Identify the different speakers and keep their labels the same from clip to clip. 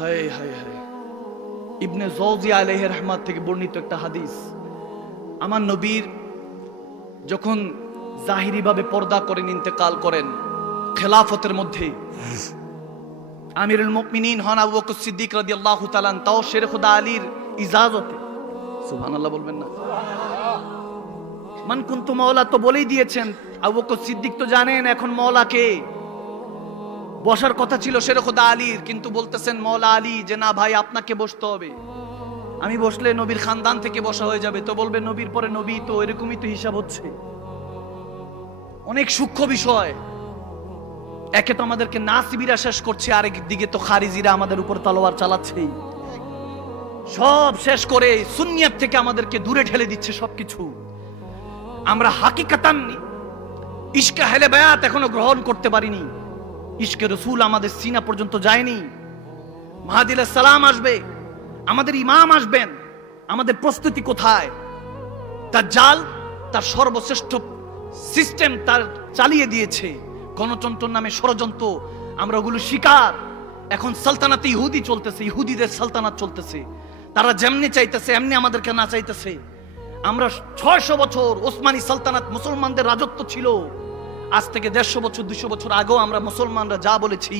Speaker 1: হায় হায় হায়। ইবনে জৌজি আলহ রহমাত থেকে বর্ণিত একটা হাদিস। আমার নবীর যখন জাহিরিভাবে পর্দা করেন, ইন্তেকাল করেন, খেলাফতের মধ্যে, আমিরুল মুমিনিন হন আবু বকর সিদ্দিক রাদিয়াল্লাহু তাআলা তাও শের খুদা আলীর ইজাজতে। সুবহানাল্লাহ বলবেন না। মান কুন্তু মাওলা তো বলেই দিয়েছেন, আবু সিদ্দিক তো জানেন এখন মাওলা কে। বসার কথা ছিল শের খুদা আলীর, কিন্তু বলতেছেন মৌলা আলী, যে না ভাই, আপনাকে বসতে হবে। আমি বসলে নবীর খানদান থেকে বসা হয়ে যাবে। তো বলবে নবীর পরে নবী, তো এরকমই তো হিসাব হচ্ছে। অনেক সূক্ষ্ম বিষয়। একে তো আমাদেরকে নাসিবিরা শেষ করছে, আরেক দিকে তো খারিজিরা আমাদের উপর তলোয়ার চালাচ্ছেই। সব শেষ করে সুনিয়াত থেকে আমাদেরকে দূরে ঠেলে দিচ্ছে সবকিছু। আমরা হাকিকাতান ইস্কা হেলে বায়াত এখনও গ্রহণ করতে পারিনি। ইশকে রসুল আমাদের সিনা পর্যন্ত যায়নি। মাহাদিল সালাম আসবে, আমাদের ইমাম আসবেন, আমাদের প্রস্তুতি কোথায়? তার জাল, তার সর্বশ্রেষ্ঠ সিস্টেম তার চালিয়ে দিয়েছে। গণতন্ত্র নামে ষড়যন্ত্র, আমরা ওগুলো শিকার। এখন সালতানাতে ইহুদি চলতেছে, ইহুদিদের সালতানাত চলতেছে। তারা যেমনি চাইতেছে, এমনি আমাদেরকে না চাইতেছে। আমরা ছয়শো বছর ওসমানী সালতানাত মুসলমানদের রাজত্ব ছিল। আজ থেকে দেড়শো বছর দুশো বছর আগেও আমরা মুসলমানরা যা বলেছি,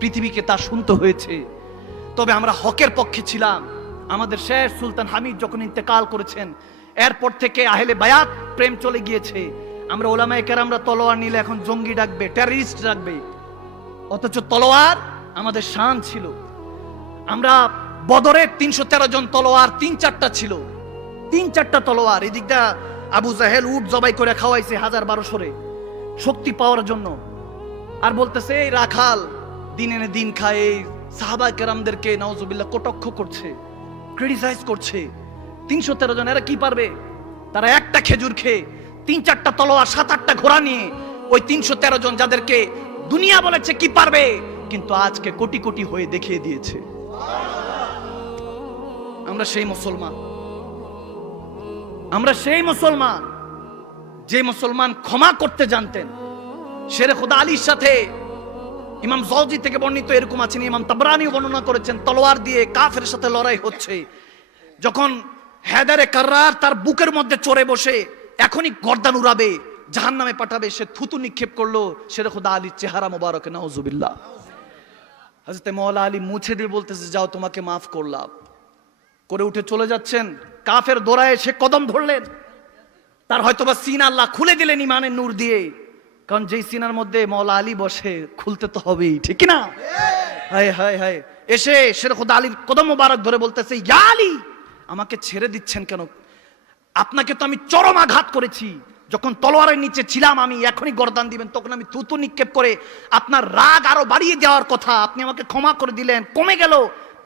Speaker 1: পৃথিবীকে তা শুনতে হয়েছে। তবে আমরা হকের পক্ষে ছিলাম। আমাদের শেষ সুলতান হামিদ যখন ইন্তেকাল করেছেন, এরপর থেকে আহেলে বায়াত প্রেম চলে গিয়েছে। আমরা ওলামায়ে কেরামরা তলোয়ার নিলে এখন জঙ্গি ডাকবে টেররিস্ট ডাকবে। অথচ তলোয়ার আমাদের শান ছিল। আমরা বদরের তিনশো তেরো জন তলোয়ার, তিন চারটা ছিল। তিন চারটা তলোয়ার এদিকটা আবু জাহেল উট জবাই করে খাওয়াইছে হাজার বারোশোরে শক্তি পাওয়ার জন্য। আর বলতেছে, এই রাখাল, দিন এনে দিন খায়, এই সাহাবা কেরামদেরকে নওজুবিল্লাহ কটক্ষ করছে ক্রিটিসাইজ করছে। তিনশো তেরো জন, এরা কি পারবে? তারা একটা খেজুর খেয়ে তিন চারটা তলোয়ার, সাত আটটা ঘোড়া নিয়ে ওই তিনশো তেরো জন যাদেরকে দুনিয়া বলেছে কি পারবে, কিন্তু আজকে কোটি কোটি হয়ে দেখিয়ে দিয়েছে। আমরা সেই মুসলমান। আমরা সেই মুসলমান। যে মুসলমান ক্ষমা করতে জানতেন, শেরে খোদা আলীর সাথে ইমাম জৌজি থেকে বর্ণিত এরকম আছেন ইমাম তাবরানিও বর্ণনা করেছেন, তলোয়ার দিয়ে কাফের সাথে লড়াই হচ্ছে। যখন হেদারে কার্রার তার বুকের মধ্যে চড়ে বসে, এখনই গর্দান উড়াবে জাহান নামে পাঠাবে, সে থুতু নিক্ষেপ করল, শেরে খোদা আলীর চেহারা মোবারকে, নাউজুবিল্লাহ। হাজরতে মৌলা আলী মুছে দিয়ে বলতেছে, যাও, তোমাকে মাফ করলাম। করে উঠে চলে যাচ্ছেন, কাফের দোড়ায় সে কদম ধরলেন। তার হয়তোবা সিন আল্লাহ খুলে দিলেন ইমানের নূর দিয়ে। কারণ যেই সিনার মধ্যে মৌলা আলী বসে, খুলতে তো হবেই, ঠিক না হায় হায় হায়। এসে খোদা আলীর কদম মোবারক ধরে বলতেছে, ইয়া আলী, আমাকে ছেড়ে দিচ্ছেন কেন? আপনাকে তো আমি চরম আঘাত করেছি। যখন তলোয়ারের নিচে ছিলাম আমি, এখনই গরদান দিবেন, তখন আমি থুতু নিক্ষেপ করে আপনার রাগ আরও বাড়িয়ে দেওয়ার কথা, আপনি আমাকে ক্ষমা করে দিলেন, কমে গেল,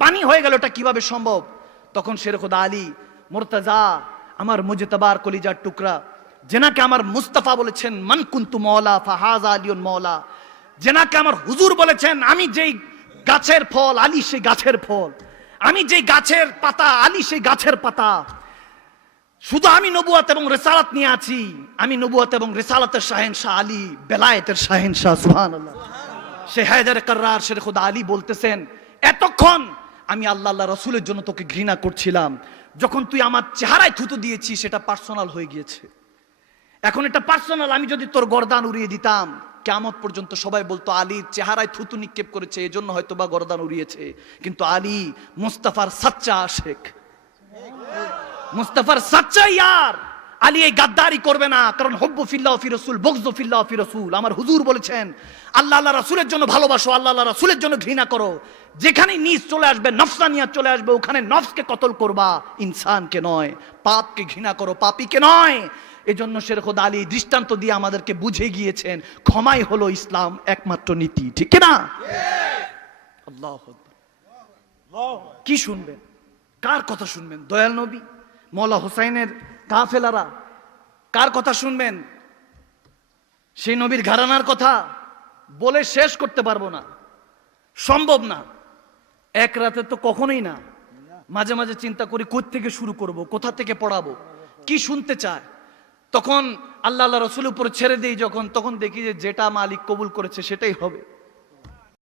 Speaker 1: পানি হয়ে গেল, এটা কীভাবে সম্ভব? তখন খোদা আলী, মোরতাজা আমার মুজতবার কলিজার টুকরা, যেনাকে আমার মুস্তাফা বলেছেন, মান কুন্তু মৌলা ফাহাজ আলিউন মৌলা যেনাকে আমার হুজুর বলেছেন, আমি যেই গাছের ফল, আলী সেই গাছের ফল। আমি যেই গাছের পাতা, আলী সেই গাছের পাতা। শুধু আমি নবুয়াত এবং রেসালাত নিয়ে আছি। আমি নবুয়াত এবং রেসালাতের শাহেন শাহ আলী, বেলায়েতের শাহেন শাহ সুহান সে হায়দার কার্রার শের খুদা আলী বলতেছেন, এতক্ষণ আমি আল্লাহ আল্লাহ রসুলের জন্য তোকে ঘৃণা করছিলাম। যখন তুই আমার চেহারায় থুতু দিয়েছি, সেটা পার্সোনাল হয়ে গিয়েছে। এখন এটা পার্সোনাল আমি যদি তোর গরদান উড়িয়ে দিতাম কেমত পর্যন্ত সবাই বলতো, আলীর চেহারায় থুতু নিক্ষেপ করেছে, এজন্য হয়তো বা গরদান উড়িয়েছে। কিন্তু আলী, মুস্তাফার সাচ্চা আশেখ। মুস্তাফার সাচ্চা ইয়ার! আলী এই গাদ্দারি করবে না কারণ হব্বু ফিল্লাহ ফি রসুল বগজু ফিল্লাহ ফি রসুল। আমার হুজুর বলেছেন আল্লাহ আল্লাহ রাসুলের জন্য ভালোবাসো আল্লাহ আল্লাহ রাসুলের জন্য ঘৃণা করো। যেখানে নিজ চলে আসবে নফসানিয়া চলে আসবে ওখানে নফসকে কতল করবা? ইনসানকে নয় পাপকে ঘৃণা করো পাপীকে নয়। এজন্য শেরখোদ আলী দৃষ্টান্ত দিয়ে আমাদেরকে বুঝে গিয়েছেন ক্ষমাই হলো ইসলাম একমাত্র নীতি ঠিক না আল্লাহ কি শুনবেন? কার কথা শুনবেন? দয়াল নবী? মৌলা হোসাইনের কাফেলারা কার কথা শুনবেন? সেই নবীর ঘরানার কথা বলে শেষ করতে পারব না। সম্ভব না। এক রাতে তো কখনোই না। মাঝে মাঝে চিন্তা করি থেকে শুরু করব, কোথা থেকে পড়াবো, কি শুনতে চায়? তখন আল্লাহ আল্লাহ রসুল উপর ছেড়ে দিই যখন, তখন দেখি যে যেটা মালিক কবুল করেছে সেটাই হবে।